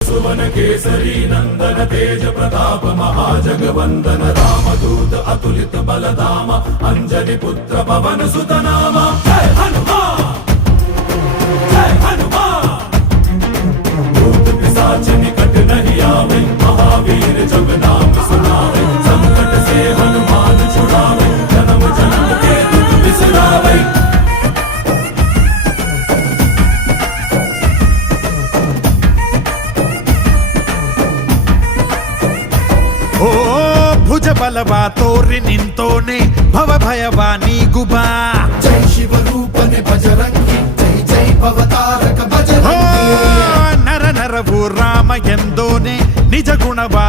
सुवन केसरी नंदन तेज प्रताप महाजगवंदन रामदूत अतुलित बलधाम अंजनी पुत्र पवन सुत नाम जय हनुमान जय हनुमान। भूत पिशाच निकट नहीं आवे महावीर जब नाम सुनावे संकट से हनुमान छुड़ावे जन्म जन्म के दुख बिसरावे। ಓ ಭುಜ ಬಲವಾ ತೋರಿ ನಿಂತೋನೆ ಭವ ಭಯವಾ ನೀಗುಬಾ ಜೈ ಶಿವರೂಪನೆ ಭಜರಂಗಿ ಜೈ ಜೈ ಭವತಾರಕ ಭಜರಂಗಿ ನರ ನರವು ರಾಮ ಎಂದೋನೆ ನಿಜ ಗುಣವಾ